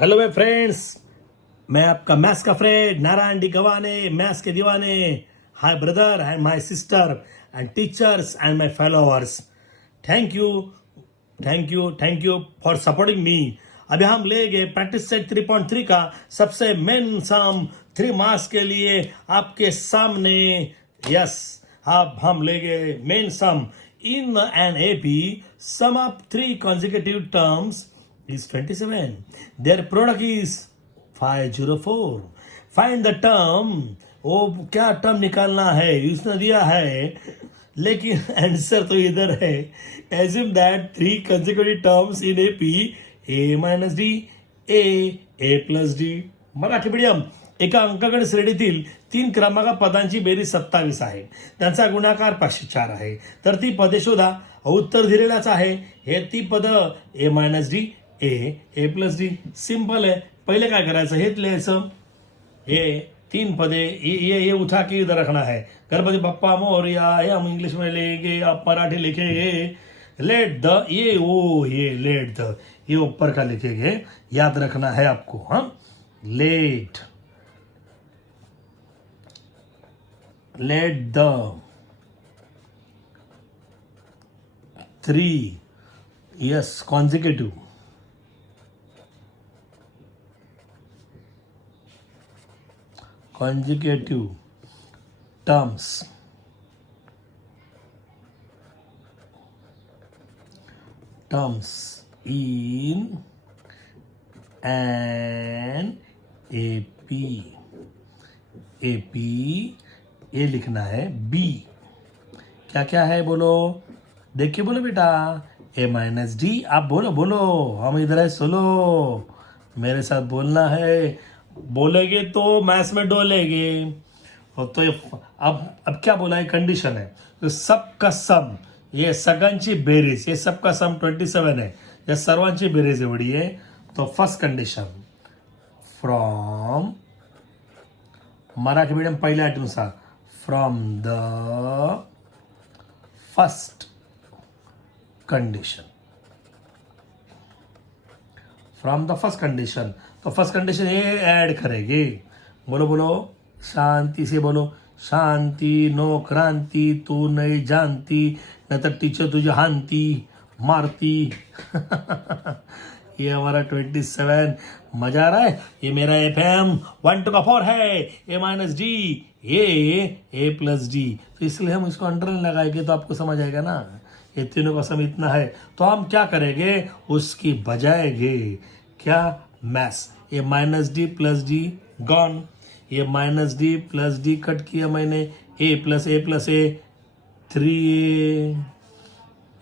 Hello my friends, मैं आपका maths का फ्रेंड नारायण डी गवाने, मैथ्स के दीवाने। Hi brother and my sister and teachers and my followers, thank you thank you thank you for supporting me. अभी हम लेंगे practice set 3.3 का सबसे मेन सम 3 मार्क्स के लिए आपके सामने। यस, अब हम लेंगे main sum in an AP. Sum of 3 consecutive terms is 27. Their product is 504. Find the term. वो क्या टर्म निकालना है उसने दिया है, लेकिन आंसर तो इधर है। Assume that 3 consecutive terms in AP A minus D A plus D। Marathi medium एका अंकगणित श्रेणीतील 3 क्रमांक पदांची बेरीज 27 आहे, त्यांचा गुणाकार 504 आहे। तर ती पदे शोधा। उत्तर दिलेलाच आहे, हे ती पद A minus D A plus D. Simple है। पहले क्या करायचं, हेच लिहायचं। ये 3 पदे ये उठा के इधर रखना है। गणपति बप्पा मोरया, ये हम इंग्लिश में लेंगे, आप मराठी लिखेंगे। लेट द ये लेट द ये ऊपर का लिखेंगे, याद रखना है आपको। हाँ, let the 3 yes consecutive terms in an AP ये लिखना है। बी क्या क्या है बोलो, देखिए बोलो बेटा। ए माइनस डी, आप बोलो, हम इधर है, सुनो मेरे साथ बोलना है। बोलेगे तो मैथ्स में डोलेगे। और तो अब क्या बोला है, कंडीशन है। तो सब का सम, ये सगळ्यांची बेरीज, ये सब का सम 27 है, या सर्वांची बेरीज एवढी आहे। तो first condition from Marathi medium पहिल्या अटीनुसार, from the first condition, from the first condition. तो फर्स्ट कंडीशन ये ऐड करेंगे। बोलो शांति से बोलो। शांति नो क्रांति, तू नहीं जानती, नहीं तो टीचर तुझे हानती मारती। ये हमारा 27 मजा आ रहा है। ये मेरा FM 1 to the 4 है। A minus D A plus D, तो इसलिए हम इसको अंडरलाइन लगाएंगे तो आपको समझ आएगा ना। ये तीनों का सम इतना है, तो हम क्या करेंगे, उसकी बजाएंगे क्या, मैथ्स। ये minus D plus D gone, ये minus D plus D cut किया मैंने। ए प्लस ए 3,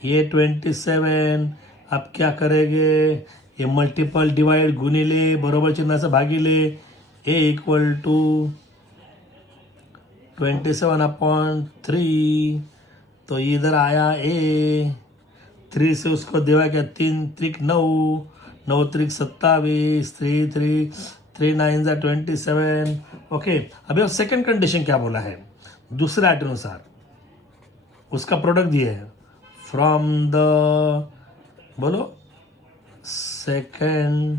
ये 27। अब क्या करेंगे, ये मल्टीपल डिवाइड गुणिले बरोबर चिन्ह से भागिले। ए इक्वल टू 27/3। तो इधर आया ए, 3 से उसको देवा क्या, 3 त्रिक 9, 9 त्रिक 27, 3 9 27। ओके, अभी अब सेकंड कंडीशन क्या बोला है, दूसरे आर्ट अनुसार उसका प्रोडक्ट दिया है। फ्रॉम द बोलो सेकंड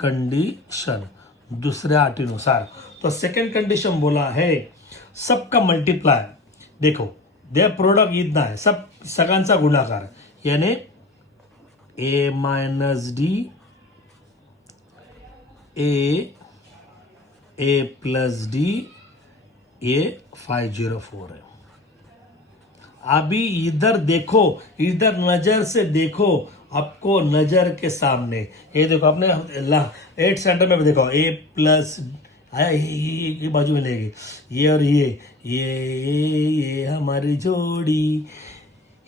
कंडीशन, दूसरे आटीनुसार। तो सेकंड कंडीशन बोला है सबका मल्टीप्लाय। देखो दे प्रोडक्ट इतना है, सब सगळ्यांचा गुणाकार, यानी A minus D A plus D, ये 504 है। अभी इधर देखो, इधर नजर से देखो, आपको नजर के सामने ये देखो, अपने 8 सेंटर में देखो, ए प्लस आया, ये बाजू में लेंगे, ये और ये हमारी जोड़ी,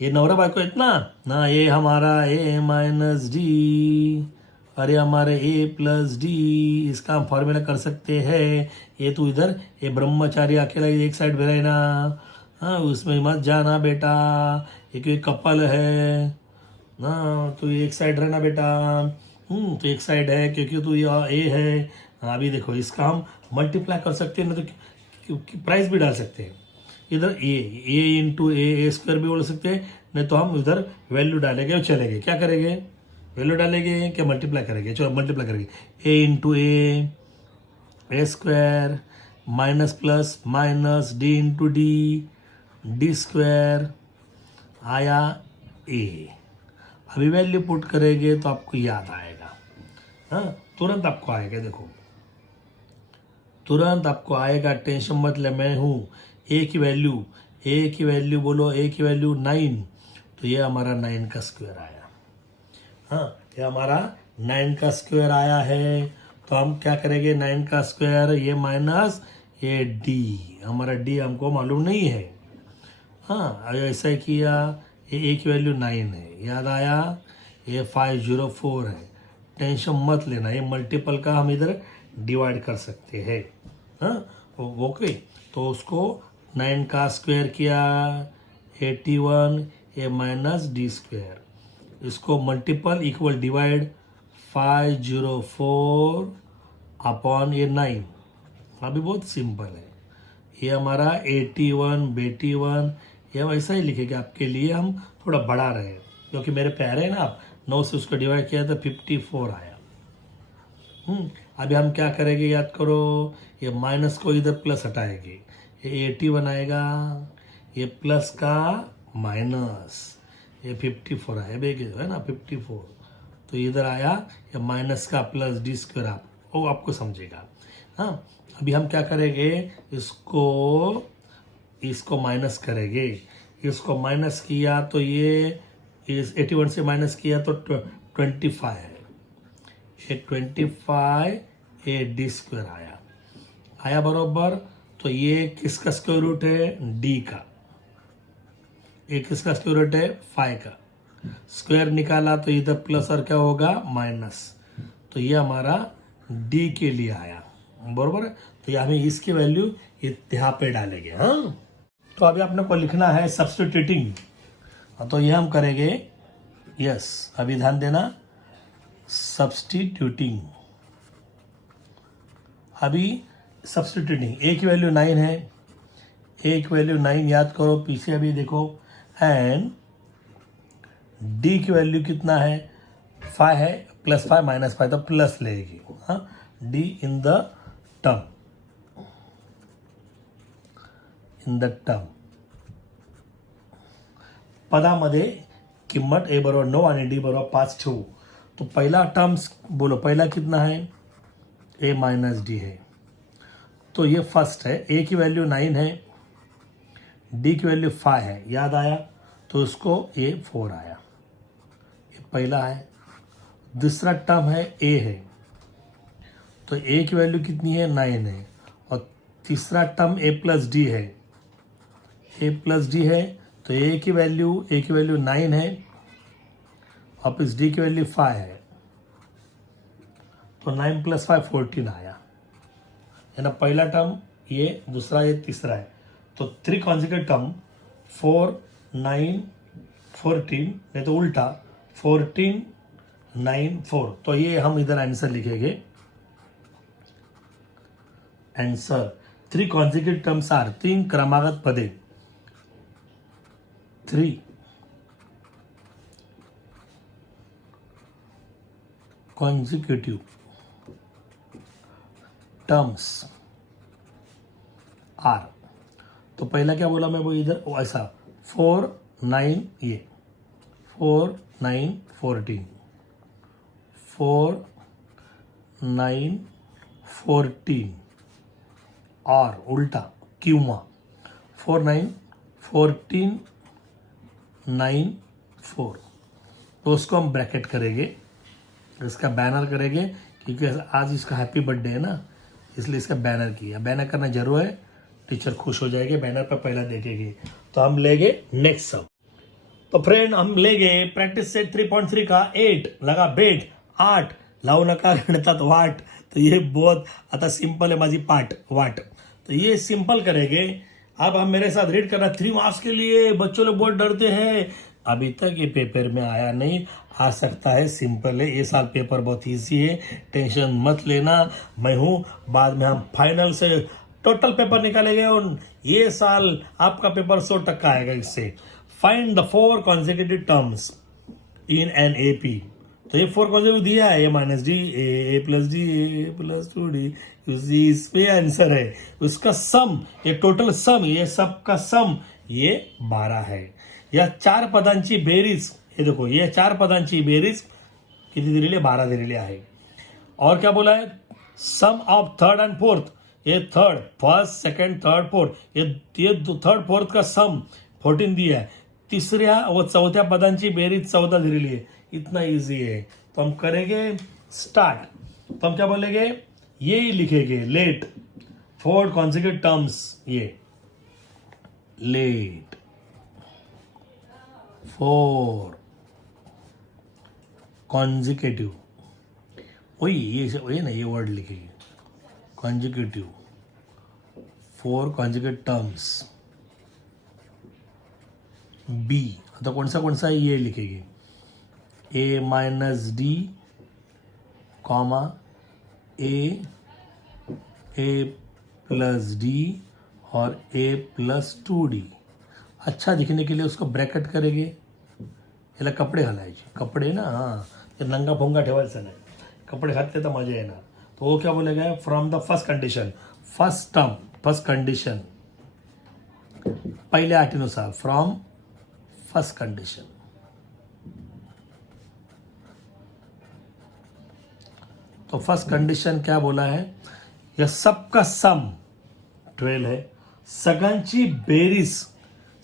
ये नवरा बाइको इतना ना, ये हमारा ए माइनस डी और ये हमारे ए प्लस डी। इसका हम फॉर्मूला कर सकते हैं। ये तो इधर ये ब्रह्मचारी अकेला एक साइड में रहना, हाँ उसमें मत जाना बेटा, एक कपल है ना, तो एक साइड रहना बेटा। तो एक साइड है क्योंकि तो ये है। अभी देखो इसका हम मल्टीप्लाई कर सकते हैं, ना तो प्राइस भी डाल सकते हैं। इधर ए इंटू ए स्क्वायर भी बोल सकते हैं, नहीं तो हम उधर वैल्यू डालेंगे और चलेंगे। क्या करेंगे, वैल्यू डालेंगे क्या मल्टीप्लाई करेंगे, चलो मल्टीप्लाई करेंगे, A into A square minus plus minus D into D square आया ए। अभी वैल्यू पुट करेंगे तो आपको याद आएगा, हाँ तुरंत आपको आएगा, देखो तुरंत आपको आएगा, टेंशन मत ले। मैं हूँ ए की वैल्यू बोलो, ए की वैल्यू 9, तो ये हमारा 9 का स्क्वायर आया, हाँ ये हमारा 9 का स्क्वायर आया है। तो हम क्या करेंगे, 9 का स्क्वायर ये माइनस ये डी, हमारा डी हमको मालूम नहीं है, हाँ ऐसा किया, ये ए की वैल्यू 9 है, याद आया, ये 504 है, टेंशन मत लेना, ये मल्टीपल का हम इधर डिवाइड कर सकते हैं, हाँ ओके। तो उसको 9 का स्क्वायर किया 81, ये माइनस डी स्क्वायर, इसको मल्टीपल इक्वल डिवाइड 504 अपॉन ये 9, अभी बहुत सिंपल है। ये हमारा 81 ये वैसा ही लिखेंगे, आपके लिए हम थोड़ा बढ़ा रहे हैं क्योंकि मेरे प्यारे है ना, आप 9 से उसको डिवाइड किया तो 54 आया। अभी हम क्या करेंगे, याद करो, ये माइनस को इधर प्लस हटाएंगे, ये 81 आएगा, ये प्लस का माइनस, ये 54 आया, बेगे है ना 54, तो इधर आया ये माइनस का प्लस डी स्क्वायर, आप वो आपको समझेगा, हाँ। अभी हम क्या करेंगे, इसको माइनस करेंगे, इसको माइनस किया तो ये इस 81 से माइनस किया तो 25 है, ये 25 ये डी स्क्वायर आया बरोबर। तो ये किसका स्क्वायर रूट है, डी का, ये किसका स्क्वायर रूट है, 5 का, स्क्वायर निकाला तो इधर प्लस और क्या होगा माइनस, तो ये हमारा डी के लिए आया बरोबर है। तो ये हमें इसकी वैल्यू यहाँ पे डालेंगे, हाँ। तो अभी आपने को लिखना है सब्स्टिट्यूटिंग, तो ये हम करेंगे, यस अभी ध्यान देना, सब्स्टिट्यूटिंग, अभी सब्स्टिट्यूटिंग, ए की वैल्यू 9 है, ए की वैल्यू 9 याद करो पीछे, अभी देखो, एंड डी की वैल्यू कितना है, 5 है, प्लस 5 माइनस 5 तो प्लस लेगी, हाँ डी इन द टर्म, पदामध्ये किंमत ए बरोबर 9 आणि डी बरोबर 5 ठेवू। तो पहला टर्म्स बोलो, पहला कितना है, ए माइनस डी है, तो ये फर्स्ट है, ए की वैल्यू 9 है, डी की वैल्यू 5 है, याद आया, तो उसको ए 4 आया, ये पहला है। दूसरा टर्म है ए है, तो ए की वैल्यू कितनी है 9 है, और तीसरा टर्म ए प्लस डी है, तो ए की वैल्यू 9 है और इस डी की वैल्यू 5 है, तो 9 + 5 14 आया, है ना, पहला टर्म ये, दूसरा ये, तीसरा है, तो 3 कॉन्जिक्यूटिव टर्म 4 9 14, नहीं तो उल्टा 14 9 4, तो ये हम इधर आंसर लिखेंगे, आंसर 3 कॉन्जिक्यूटिव टर्म्स आर, 3 क्रमागत पदे, 3 consecutive टर्म्स आर, तो पहला क्या बोला मैं, वो इधर ऐसा 4 9, ये 4 9 14, 4 9 14, और उल्टा किंवा 4 9 14 9 4, तो उसको हम ब्रैकेट करेंगे, इसका बैनर करेंगे, क्योंकि आज इसका हैप्पी बर्थडे है ना, इसलिए इसका बैनर किया, बैनर करना जरूर है, टीचर खुश हो जाएंगे, बैनर पर पहला देखेंगे। तो हम लेंगे नेक्स्ट सम, तो फ्रेंड हम लेंगे प्रैक्टिस सेट 3.3 का 8 लगा बेट 8 लावू नका गणतात वाट, तो ये बहुत आता सिंपल है माझी पाठ वाट, तो ये सिंपल करेंगे। अब हम मेरे साथ रीड करना, 3 मार्क्स के लिए, बच्चों लोग बहुत डरते हैं, अभी तक ये पेपर में आया नहीं, आ सकता है, सिंपल है, ये साल पेपर बहुत इजी है, टेंशन मत लेना, मैं हूँ, बाद में हम फाइनल से टोटल पेपर निकालेंगे और ये साल आपका पेपर 100% आएगा। इससे find the 4 consecutive terms in an AP, तो ये 4 कौन से दिया है, A minus D, A plus D, A plus 2d, उसी इसमें आंसर है उसका सम, ये टोटल सम, ये सब का सम ये 12 है. या 4 पदांची बेरीज, हे देखो ये 4 पदांची बेरीज किती दिलेली आहे, 12 दिलेली आहे. और क्या बोला है, सम ऑफ थर्ड एंड फोर्थ, ये third, first second third fourth, ये थर्ड फोर्थ का सम 14 दिया है. तीसऱ्या व चौथ्या पदांची बेरीज 14 दिलेली है. इतना इजी है. तो हम करेंगे स्टार्ट. तो हम क्या बोलेंगे, ये ही लिखेंगे लेट 4 कॉन्जिक्यूटिव टर्म्स, ये लेट 4 कॉन्जिक्यूटिव, वही ये ना, ये वर्ड लिखेंगे कॉन्जिक्यूटिव 4 कॉन्जिक्यूटिव टर्म्स. बी, आता कौन सा ये लिखेंगे, ए माइनस डी कॉमा ए प्लस डी और ए प्लस 2d. अच्छा दिखने के लिए उसको ब्रॅकेट करेंगे. याला कपडे घालायचे, कपडे ना, हां, ते नंगा फोंगा ठेवायचं नाही, कपडे घातले तर मजा येणार. तो वो क्या बोलेगा, from the first condition, first term, first condition, पहिल्या अटीनुसार, फ्रॉम फर्स्ट कंडिशन. तो फर्स्ट कंडिशन क्या बोला है, यह सबका सम 12 है, सगळ्यांची बेरीज,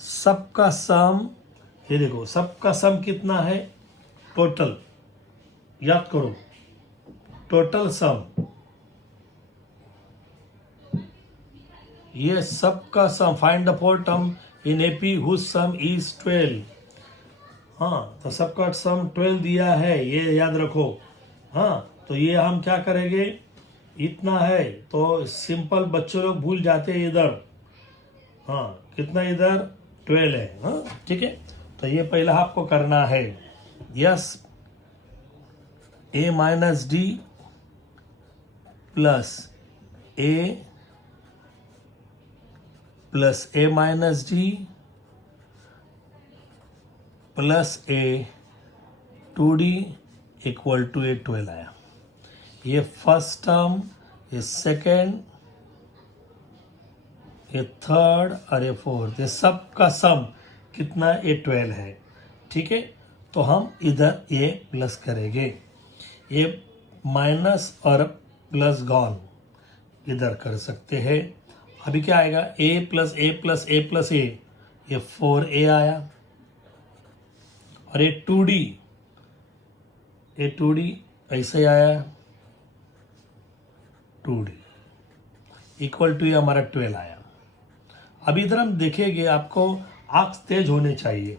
सबका सम, ये देखो सबका सम कितना है, टोटल, याद करो, टोटल सम, ये सबका sum, find the four term in AP whose sum is 12. हाँ, तो सबका सम 12 दिया है, ये याद रखो. हाँ, तो ये हम क्या करेंगे, इतना है, तो सिंपल बच्चों लोग भूल जाते हैं इधर. हाँ, कितना इधर 12 है. हाँ, ठीक है. तो ये पहला आपको करना है. Yes, A minus D plus A minus D plus A 2d equal to A 12 आया. ये फर्स्ट टर्म, ये सेकेंड, ये थर्ड और ये फोर्थ, ये सब का सम कितना, ये 12 है. ठीक है. तो हम इधर ये प्लस करेंगे, ये माइनस और प्लस गॉन इधर कर सकते हैं. अभी क्या आएगा, ए plus A plus A plus ए, ये 4a आया. और ये 2d ऐसे ही आया, 2d इक्वल टू ये हमारा 12 आया. अभी इधर हम देखेंगे, आपको आंख तेज होने चाहिए.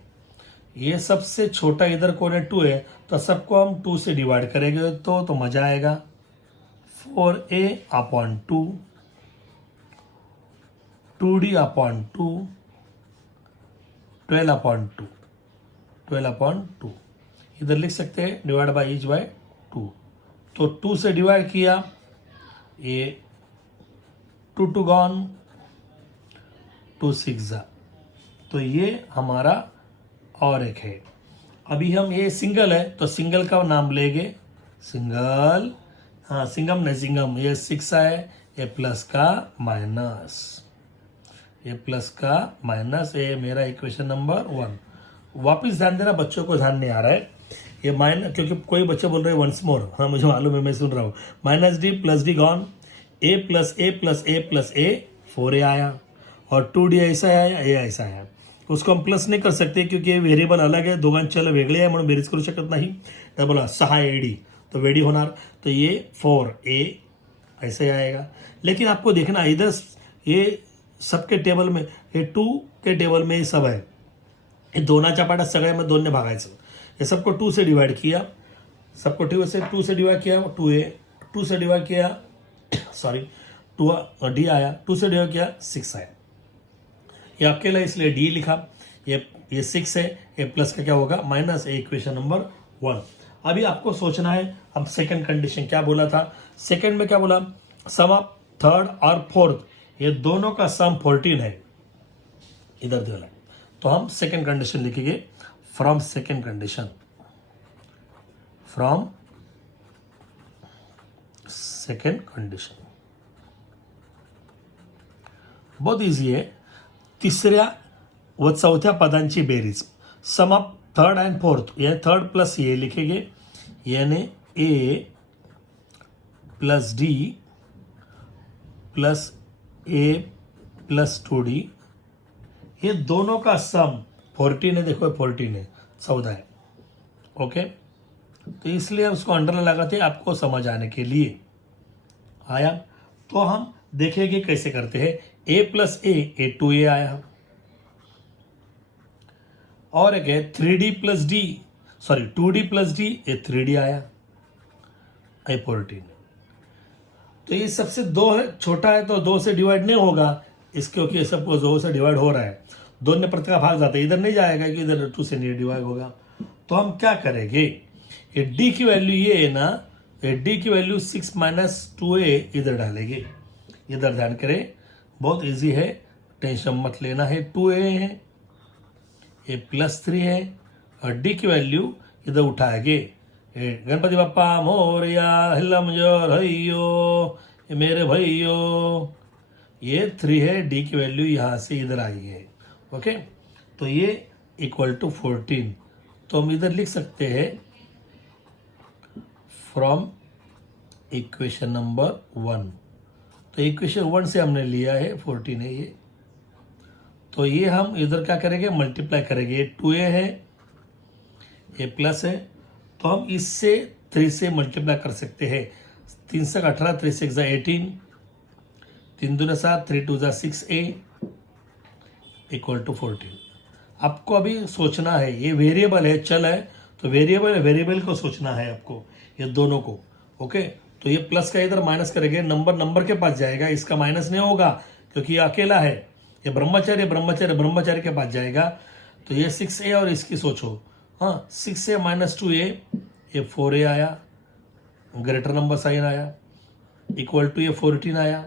ये सबसे छोटा इधर कौन है, 2 है, तो सबको हम 2 से डिवाइड करेंगे तो मजा आएगा. 4a upon 2, 2d upon 2, 12 upon 2, 12 upon 2. इधर लिख सकते हैं डिवाइड बाई ईच बाय 2. तो 2 से डिवाइड किया, ये 2 गॉन, 2 6 जा, तो ये हमारा और एक है. अभी हम, ये सिंगल है तो सिंगल का नाम लेंगे, सिंगल, हाँ सिंगम नहीं सिंगम. ये 6 है, ये प्लस का माइनस, ये प्लस का माइनस, ये मेरा इक्वेशन नंबर 1. वापिस ध्यान देना, बच्चों को ध्यान नहीं आ रहा है ये माइनस, क्योंकि कोई बच्चे बोल रहे हैं वंस मोर. हाँ, मुझे मालूम है, मैं सुन रहा हूँ. Minus D plus D gone, A plus A plus A plus A 4a आया, और 2d ऐसा आया, ए ऐसा आया. उसको हम प्लस नहीं कर सकते क्योंकि ये व्हेरिएबल अलग आहे, दोघांचे वेगळे आहे, म्हणून बेरीज करू शकत नाही. तर बोला 6ad, तो वेडी होणार. तो ये 4a ऐसे आएगा. लेकिन आपको देखना इधर, ये सबके टेबल में, ये 2 के टेबल में ये सब है, ये दोनाच्या पाड्यात सगळ्यामध्ये 2 ने भागायचं. ये सबको 2 से डिवाइड किया, सबको 2 से डिवाइड किया, 2 से डिवाइड किया, सॉरी 2d आया, 2 से डिवाइड किया 6 आया. ये आपके लिए इसलिए d लिखा. ये 6 है, ये प्लस का क्या होगा, माइनस. ए इक्वेशन नंबर 1. अभी आपको सोचना है, हम सेकंड कंडीशन क्या बोला था, सेकंड में क्या बोला, सम ऑफ थर्ड और फोर्थ, ये दोनों का सम 14 है, इधर दिया. तो हम सेकंड कंडीशन लिखेंगे, from second condition, from second condition. बहुत इझी आहे. तिसऱ्या व चौथ्या पदांची बेरीज. Sum of third and fourth, यानी थर्ड प्लस ए लिखेंगे, यानी A plus D plus A plus 2d, ये दोनों का सम 14 है. देखो 14 है, 14 है. ओके, तो इसलिए उसको अंडरलाइन लगाते हैं आपको समझ आने के लिए. आया? तो हम देखेंगे कैसे करते हैं. ए प्लस ए 2a आया, और एक है 3d plus D, sorry 2d plus D, ये 3d आया, ए 14. तो ये सबसे 2 है, छोटा है तो 2 से डिवाइड नहीं होगा इसके, क्योंकि ये सबको 2 से डिवाइड हो रहा है. 2 ने प्रत्येक भाग जाता है, इधर नहीं जाएगा कि इधर 2 से नहीं डिवाइड होगा. तो हम क्या करेंगे, ये d की वैल्यू ये है ना, ये d की वैल्यू 6 माइनस 2a इधर डालेंगे. इधर ध्यान करें, बहुत इजी है, टेंशन मत लेना है. 2a है, ये प्लस 3 है, और d की वैल्यू इधर उठाएंगे. गणपति बप्पा मोरया, हिलम जोर हइयो, ये मेरे भइयो, ये 3 है. d की वैल्यू यहाँ से इधर आई है. ओके, तो ये इक्वल टू 14. तो हम इधर लिख सकते हैं फ्रॉम इक्वेशन नंबर 1. तो इक्वेशन 1 से हमने लिया है 14 है ये. तो ये हम इधर क्या करेंगे, मल्टीप्लाई करेंगे. ये 2a है, ये प्लस है, तो हम इससे 3 से मल्टीप्लाई कर सकते हैं. 3 से 18, 3 से 18, 3 दूना 7, 3 2 6a इक्वल टू 14. आपको अभी सोचना है, ये वेरिएबल है, चल है, तो वेरिएबल को सोचना है आपको, ये दोनों को. ओके, तो ये प्लस का इधर माइनस करेंगे, नंबर के पास जाएगा, इसका माइनस नहीं होगा क्योंकि ये अकेला है. ये ब्रह्मचारी के पास जाएगा. तो ये 6a और इसकी सोचो, हाँ 6a माइनस 2a, ये 4a आया, ग्रेटर नंबर साइन आया, इक्वल टू ये 14 आया.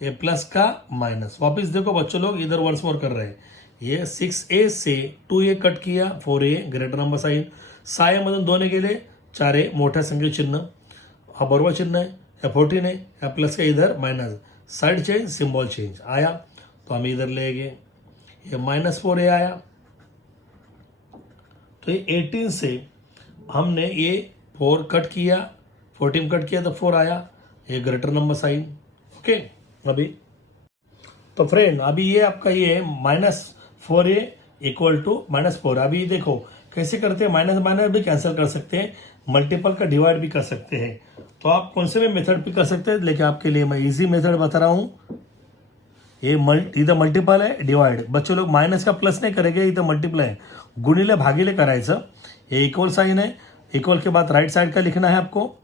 ये प्लस का माइनस, वापस देखो बच्चों लोग इधर वंस मोर कर रहे हैं. ये 6a से 2a कट किया, 4a ग्रेटर नंबर साइन, सायामधून 2 गेले 4a, मोठ्या संख्ये चिन्ह, हा बरोबर चिन्ह है, या 14 है, या प्लस का इधर minus, side change, symbol change आया. तो हम इधर लेंगे, ये माइनस 4a आया. तो ये 18 से हमने ये 4 कट किया, 14 कट किया तो 4 आया, ये ग्रेटर नंबर साइन. ओके, अभी तो फ्रेंड अभी ये आपका ये -4a इक्वल टू -4. अभी देखो कैसे करते हैं, माइनस माइनस भी कैंसिल कर सकते हैं, मल्टीपल का डिवाइड भी कर सकते हैं. तो आप कौन से भी मेथड भी कर सकते हैं, लेकिन आपके लिए मैं इजी मेथड बता रहा हूँ. ये इधर मल्टीपल है, डिवाइड. बच्चों लोग माइनस का प्लस नहीं करेंगे, इधर मल्टीप्लाई है, गुणिले भागीले करायचं. ये इक्वल साइन है, इक्वल के बाद राइट साइड का लिखना है आपको.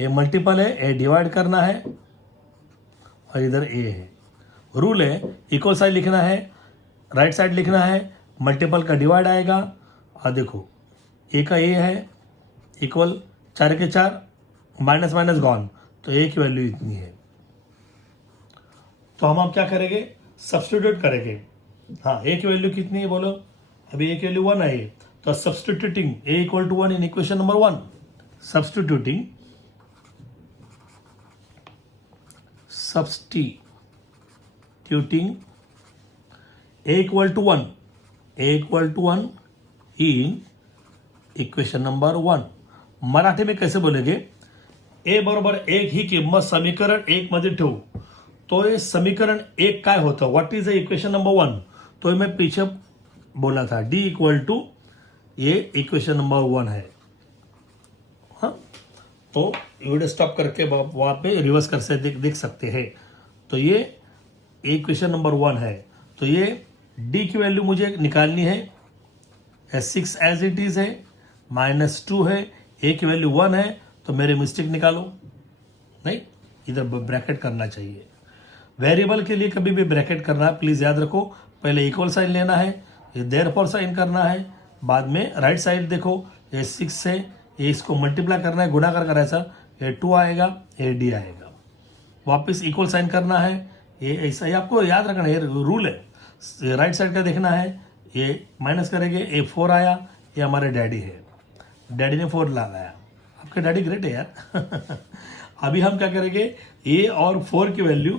ये मल्टीपल है, ये डिवाइड करना है, और इधर ए है. रूल है इक्वल साइड लिखना है, राइट साइड लिखना है, मल्टीपल का डिवाइड आएगा. और देखो ए का ए है, इक्वल 4 के 4, माइनस माइनस गॉन, तो ए की वैल्यू इतनी है. तो हम क्या करेंगे, सब्स्टिट्यूट करेंगे. हाँ, ए की वैल्यू कितनी है बोलो, अभी ए की वैल्यू 1 है, तो substituting A equal to 1 in equation number 1, substituting A equal to 1, in equation number 1. Marathi में कैसे बोलेंगे, ए बरोबर 1 ही किंमत समीकरण 1 मध्ये ठेवू. तो ये समीकरण 1 काय होतं, what is the equation number 1. तो मैं पीछे बोला था, डी इक्वल टू ये इक्वेशन नंबर 1 है. हाँ, तो वीडियो स्टॉप करके वहाँ पे रिवर्स कर से देख सकते हैं. तो ये इक्वेशन नंबर 1 है. तो ये डी की वैल्यू मुझे निकालनी है. 6 एज इट इज है, -2 है, ए की वैल्यू 1 है, तो मेरे मिस्टेक निकालो. नहीं, इधर ब्रैकेट करना चाहिए. वेरिएबल के लिए कभी भी ब्रैकेट करना है, प्लीज याद रखो. पहले इक्वल साइन लेना है, ये देयरफॉर साइन करना है, बाद में राइट साइड देखो, ये 6 है, ये इसको मल्टीप्लाई करना है, गुणाकार करायचा, ये 2 आएगा, ये डी आएगा. वापस इक्वल साइन करना है, ये ऐसा ही आपको याद रखना है, ये रूल है. राइट साइड का देखना है, ये माइनस करेंगे, ये 4 आया, ये हमारे डैडी है. डैडी ने 4 लगाया, आपके डैडी ग्रेट है यार। अभी हम क्या करेंगे, ए और 4 की वैल्यू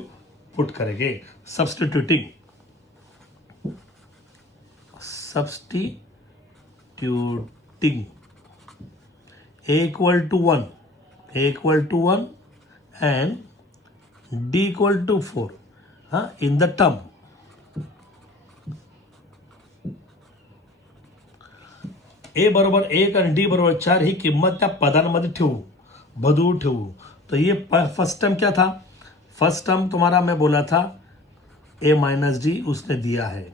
पुट करेंगे, substituting a equal to 1 and d equal to 4 in the term. ए बरोबर 1 आणि डी बरोबर 4 ही किंमत त्या पदांमध्ये ठेवू। तो ये फर्स्ट टर्म क्या था, फर्स्ट टर्म तुम्हारा मैं बोला था ए माइनस डी उसने दिया है,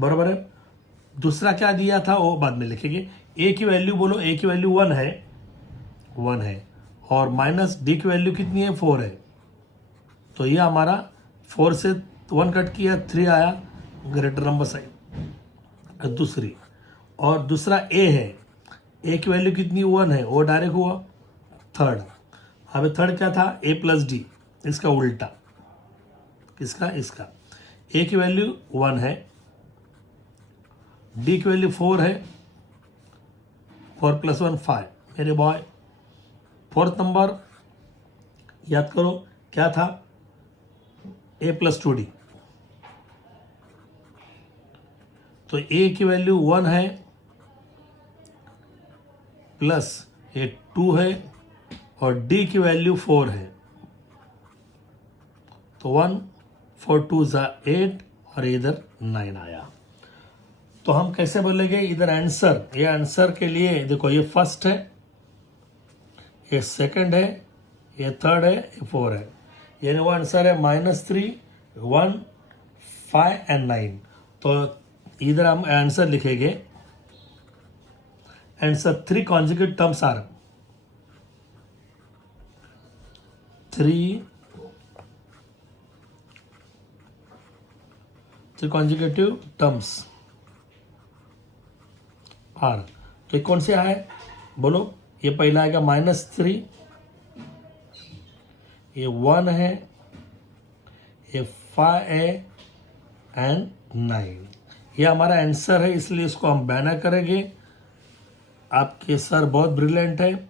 बरोबर है। दूसरा क्या दिया था वो बाद में लिखेंगे। ए की वैल्यू बोलो, ए की वैल्यू 1 है और माइनस डी की वैल्यू कितनी है 4 है। तो ये हमारा 4 से 1 कट किया 3 आया, ग्रेटर नंबर साइन दूसरी। और दूसरा ए है, ए की वैल्यू कितनी 1 है, वो डायरेक्ट हुआ थर्ड। अब थर्ड क्या था, ए प्लस डी, इसका उल्टा, इसका ए की वैल्यू 1 है, डी की वैल्यू 4 है, 4 + 1 5 मेरे बॉय। फोर्थ नंबर याद करो क्या था, ए प्लस 2d। तो ए की वैल्यू 1 है प्लस ये 2 है और डी की वैल्यू 4 है। तो 1 4 2 8 और इधर 9 आया। तो हम कैसे बोलेंगे इधर आंसर, ये आंसर के लिए देखो ये फर्स्ट है, ये सेकंड है, ये थर्ड है, ये 4 है, यानी वो आंसर है -3 1 5 and 9। तो इधर हम आंसर लिखेंगे, answer 3 consecutive terms are 3 consecutive terms are। तो कौन से आए बोलो, ये पहला आएगा -3, ये 1 है, ये 5 है एंड 9। ये हमारा आंसर है, इसलिए इसको हम बैनर करेंगे। आपके सर बहुत ब्रिलियंट है,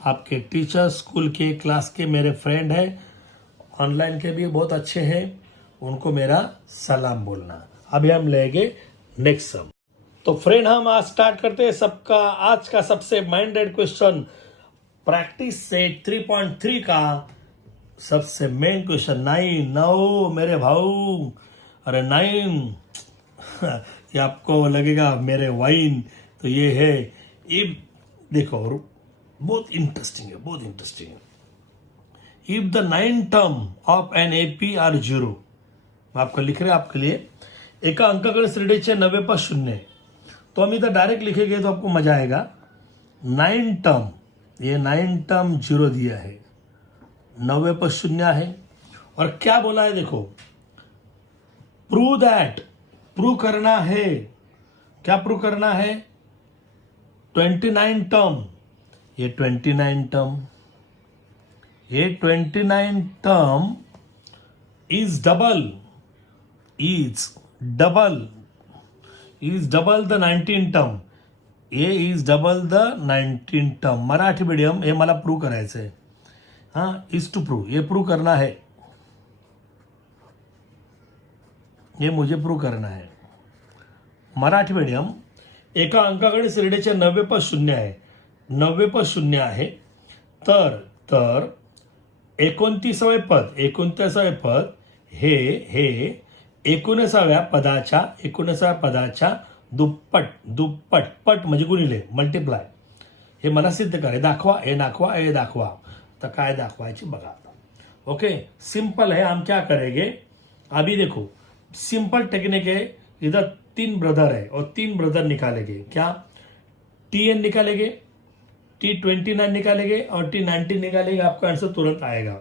आपके टीचर स्कूल के क्लास के मेरे फ्रेंड है, ऑनलाइन के भी बहुत अच्छे हैं, उनको मेरा सलाम बोलना। अभी हम लेंगे नेक्स्ट सम। तो फ्रेंड हम आज स्टार्ट करते हैं सबका आज का सबसे माइंडेड क्वेश्चन, प्रैक्टिस सेट 3.3 का सबसे मेन क्वेश्चन 9 मेरे भाऊ, अरे 9 ये आपको लगेगा मेरे वाइन, तो ये है इफ, देखो बहुत इंटरेस्टिंग है। If the 9 term of an AP are 0, आपको लिख रहे हैं आपके लिए, एका अंकाकडे श्रेणीचे 90 पर 0। तो हम इधर डायरेक्ट लिखेंगे तो आपको मजा आएगा। 9 टर्म, ये 9 टर्म 0 दिया है, 90 पर 0 है, और क्या बोला है देखो, प्रूव दैट, प्रूव करना है, क्या प्रूव करना है, 29 टर्म, ये 29 टर्म, ये 29 term is double the 19 term, A is double the 19 term. Marathi medium हे मला प्रूव्ह करायचं आहे, हाँ इज टू प्रूव, ये प्रूव करना है, ये मुझे प्रूव करना है। मराठी मीडियम एका अंकाकडे श्रेणीचे 90 पर 0 आहे, 90 पर 0 आहे, तर 29वे पद हे 19व्या पदाच्या दुप्पट पट म्हणजे गुणिले मल्टिप्लाय, हे मला सिद्ध करा, हे दाखवा। तो काय दाखवायची बघा आता। ओके, सिंपल है, हम क्या करेंगे अभी देखो, सिंपल टेक्निक है। इधर 3 ब्रदर है और 3 ब्रदर निकालेंगे, क्या TN निकालेंगे, T29 निकालेंगे और T19 निकालेंगे, आपका आंसर तुरंत आएगा।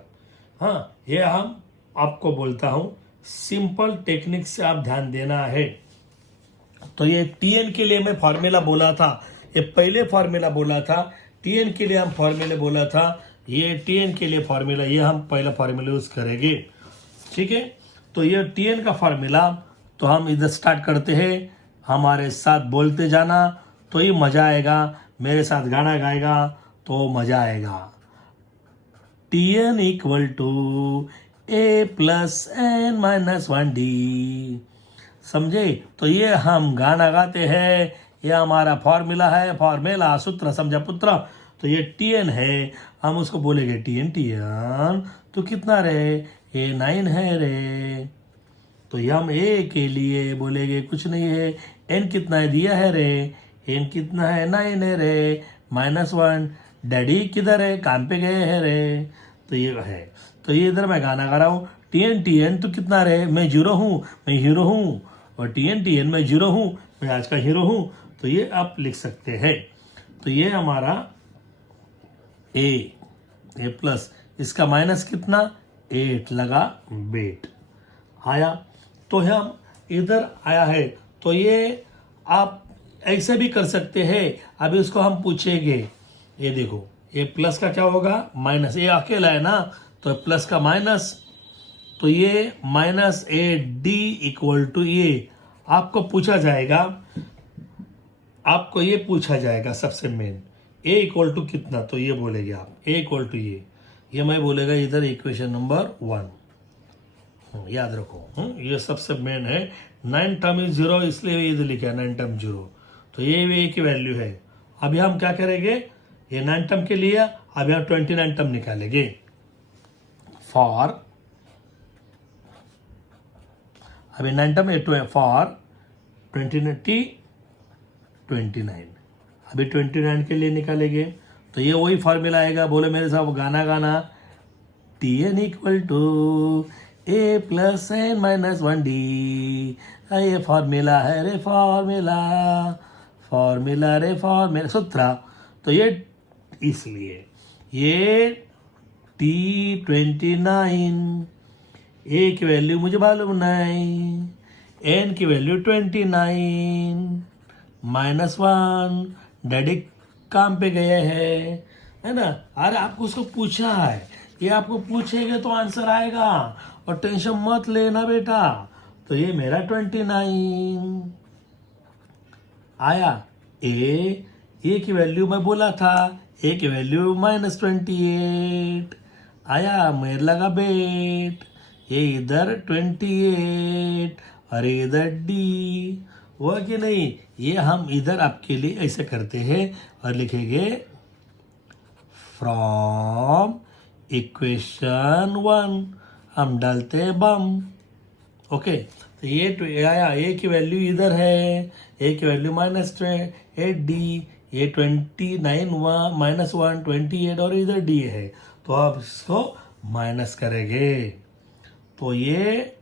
हाँ, ये हम आपको बोलता हूं सिंपल टेक्निक से आप ध्यान देना है। तो ये TN के लिए मैं फॉर्मूला बोला था, ये पहले फॉर्मूला बोला था, TN के लिए हम फॉर्मूला बोला था, ये TN के लिए फॉर्मूला, ये हम पहला फॉर्मूला यूज करेंगे, ठीक है। तो ये TN का फॉर्मूला, तो हम इधर स्टार्ट करते हैं, हमारे साथ बोलते जाना, तो ये मजा आएगा। मेरे साथ गाना गाएगा तो मजा आएगा। Tn equal to a plus n minus 1d। समझे? तो ये हम गाना गाते हैं, ये हमारा फॉर्मूला है, फॉर्मूला सूत्र समझा पुत्र। तो ये Tn है, हम उसको बोलेंगे Tn तो कितना रे, ये 9 है रे। तो ये हम ए के लिए बोलेंगे कुछ नहीं है, एन कितना है दिया है रे, एन कितना है 9 है रे, -1। डैडी किधर है, काम पे गए हैं रे। तो ये है, तो ये इधर मैं गाना गा रहा हूँ, टीएन तो कितना रे, मैं जीरो हूँ, मैं हीरो हूँ, और टीएन मैं जीरो हूँ, मैं आज का हीरो हूँ। तो ये आप लिख सकते हैं। तो ये हमारा ए प्लस, इसका माइनस कितना 8 लगा बेट आया। तो हम इधर आया है, तो ये आप ऐसे भी कर सकते हैं। अभी उसको हम पूछेंगे, ये देखो ये प्लस का क्या होगा माइनस, ये अकेला है ना, तो प्लस का माइनस, तो ये -8d इक्वल टू ये आपको पूछा जाएगा, आपको ये पूछा जाएगा सबसे मेन, a इक्वल टू कितना, तो ये बोलेगे आप a इक्वल टू ये मैं बोलेगा इधर इक्वेशन नंबर 1। याद रखो, ये सबसे मेन है। 9 टर्म इज 0, इसलिए इधर लिखा है 9 टर्म 0, तो ये a की वैल्यू है। अभी हम क्या करेंगे, ये 9 टर्म के लिए अभी हम 29 टर्म निकालेंगे। फॉर अभी 9 टर्म फॉर 29 अभी 29 के लिए निकालेंगे। तो ये वही फॉर्मूला आएगा, बोले मेरे साथ गाना गाना, Tn equal to a plus n minus 1d। ये फॉर्मूला है रे, फॉर्मूला रे फॉर्मूला सूत्र। तो ये इसलिए ये T29, a की वैल्यू मुझे मालूम नहीं, n की वैल्यू 29, -1, डैडी काम पे गए हैं, है ना। अरे आपको उसको पूछा है, ये आपको पूछेंगे तो आंसर आएगा, और टेंशन मत लेना बेटा। तो ये मेरा 29 आया। ए की वैल्यू मैं बोला था, ए की वैल्यू -28 आया, मेरे लगा बेट, ये इधर 28 और इधर डी, हुआ कि नहीं। ये हम इधर आपके लिए ऐसे करते हैं और लिखेंगे फ्रॉम इक्वेशन 1, हम डालते हैं बम। ओके, तो ये आया, ए की वैल्यू इधर है, ए की वैल्यू -8d, ये 29 -1 28 और इधर डी है, तो आप इसको माइनस करेंगे। तो ये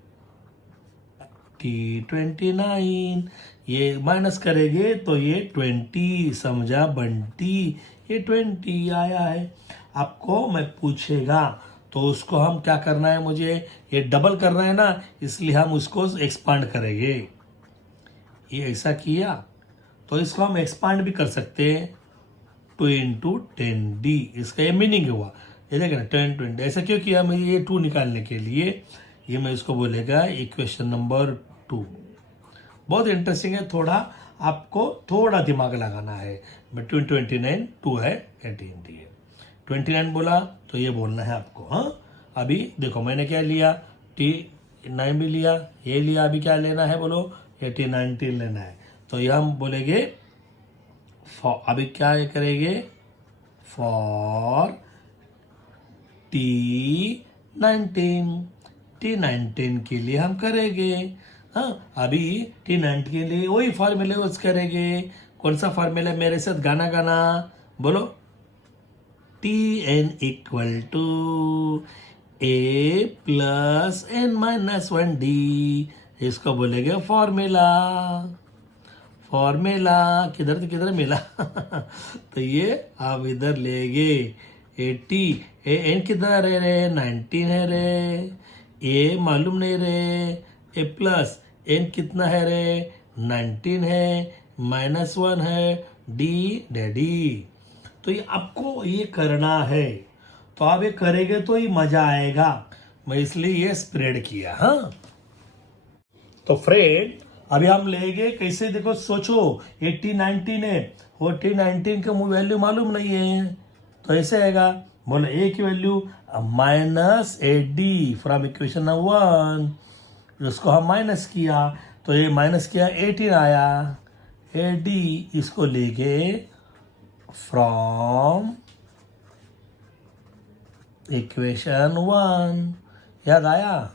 T29 ये माइनस करेंगे तो ये 20, समझा बंटी, ये 20 आया है। आपको मैं पूछेगा तो उसको हम क्या करना है, मुझे ये डबल करना है ना, इसलिए हम उसको एक्सपांड करेंगे। ये ऐसा किया तो इसको हम एक्सपांड भी कर सकते हैं, 2 × 10d, इसका ये मीनिंग हुआ। ये देखें ना 10 20, ऐसा क्यों किया, मैं ये 2 निकालने के लिए। ये मैं इसको बोलेगा इक्वेशन नंबर 2। बहुत इंटरेस्टिंग है, थोड़ा आपको थोड़ा दिमाग लगाना है। बिटवीन 29 2 है 18 डी है, 29 बोला तो ये बोलना है आपको। हाँ, अभी देखो मैंने क्या लिया, T9 भी लिया, ये लिया, अभी क्या लेना है बोलो, 18 लेना है। तो ये हम बोलेंगे अभी क्या करेंगे, फॉर T19 के लिए हम करेंगे। हाँ, अभी T19 के लिए वही फॉर्मूले यूज करेंगे। कौन सा फॉर्मूला, मेरे साथ गाना गाना बोलो, Tn equal to a plus n minus 1d, इसको बोलेंगे फॉर्मूला किधर मिला तो ये आप इधर लेंगे, 80 n किधर है रे, 19 है रे, a मालूम नहीं रे, a प्लस n कितना है रे, 19 है, -1 है, d डैडी। तो ये आपको ये करना है, तो आप ये करेंगे तो ही मजा आएगा, मैं इसलिए ये स्प्रेड किया। हाँ, तो फ्रेंड अभी हम लेंगे कैसे, देखो सोचो 80 19 है, वो 80 19 का मुझे वैल्यू मालूम नहीं है, तो ऐसे आएगा, बोलो ए की value -8d from equation number 1, उसको हम माइनस किया तो ये माइनस किया 18 आया, AD इसको लेके फ्रॉम इक्वेशन 1, याद आया,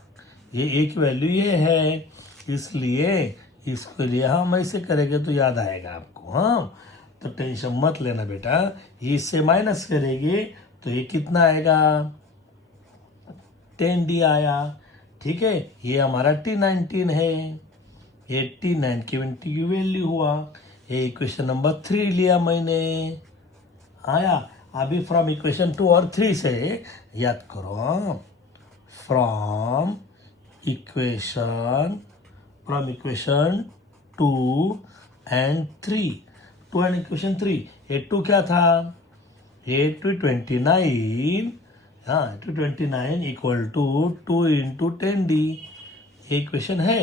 ये एक वैल्यू ये है, इसलिए इसके लिए हम ऐसे करेंगे तो याद आएगा आपको। हाँ, तो टेंशन मत लेना बेटा, ये इससे माइनस करेंगे तो ये कितना आएगा, 10d आया, ठीक है, ये हमारा T19 है, 89 की वैल्यू हुआ, ये इक्वेशन नंबर 3 लिया मैंने, आया। अभी फ्रॉम इक्वेशन 2 और 3 से याद करो, from equation 2 and 3, 2 and equation 3, ये 2 क्या था, ये 29, हाँ 29 इक्वल टू 2 इंटू 10d, ये इक्वेशन है।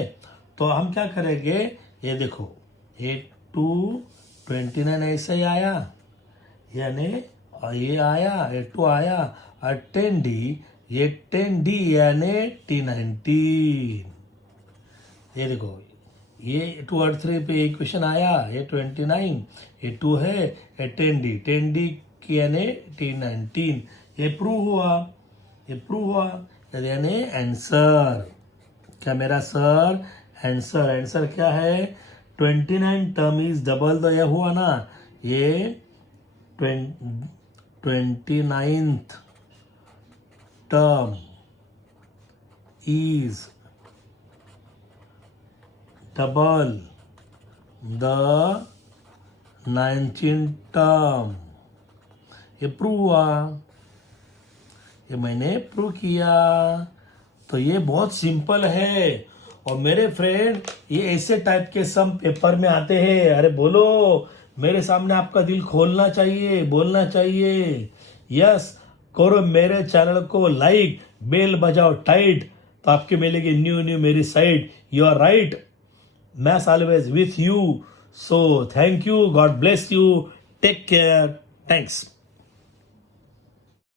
तो हम क्या करेंगे, ये देखो ये 29 ऐसे ही आया, यानी ये आया, ये 2 आया, और 10d, ये 10d यानी T19, ये देखो ये 2 और 3 पे इक्वेशन आया, ये 29, ये 2 है, ये 10d की यानी T19, ये प्रूव हुआ, यानी आंसर, क्या मेरा सर, आंसर क्या है, 29 टर्म इज डबल, तो यह हुआ ना, ये 29th term is double the 19th term, ये प्रूव हुआ, ये मैंने प्रूव किया। तो ये बहुत सिंपल है, और मेरे फ्रेंड ये ऐसे टाइप के सम पेपर में आते हैं, अरे बोलो, मेरे सामने आपका दिल खोलना चाहिए, बोलना चाहिए, यस करो, मेरे चैनल को लाइक, बेल बजाओ टाइट, तो आपके मिलेगी न्यू मेरी side, you are right, maths always with you, so thank you, God bless you, take care, thanks.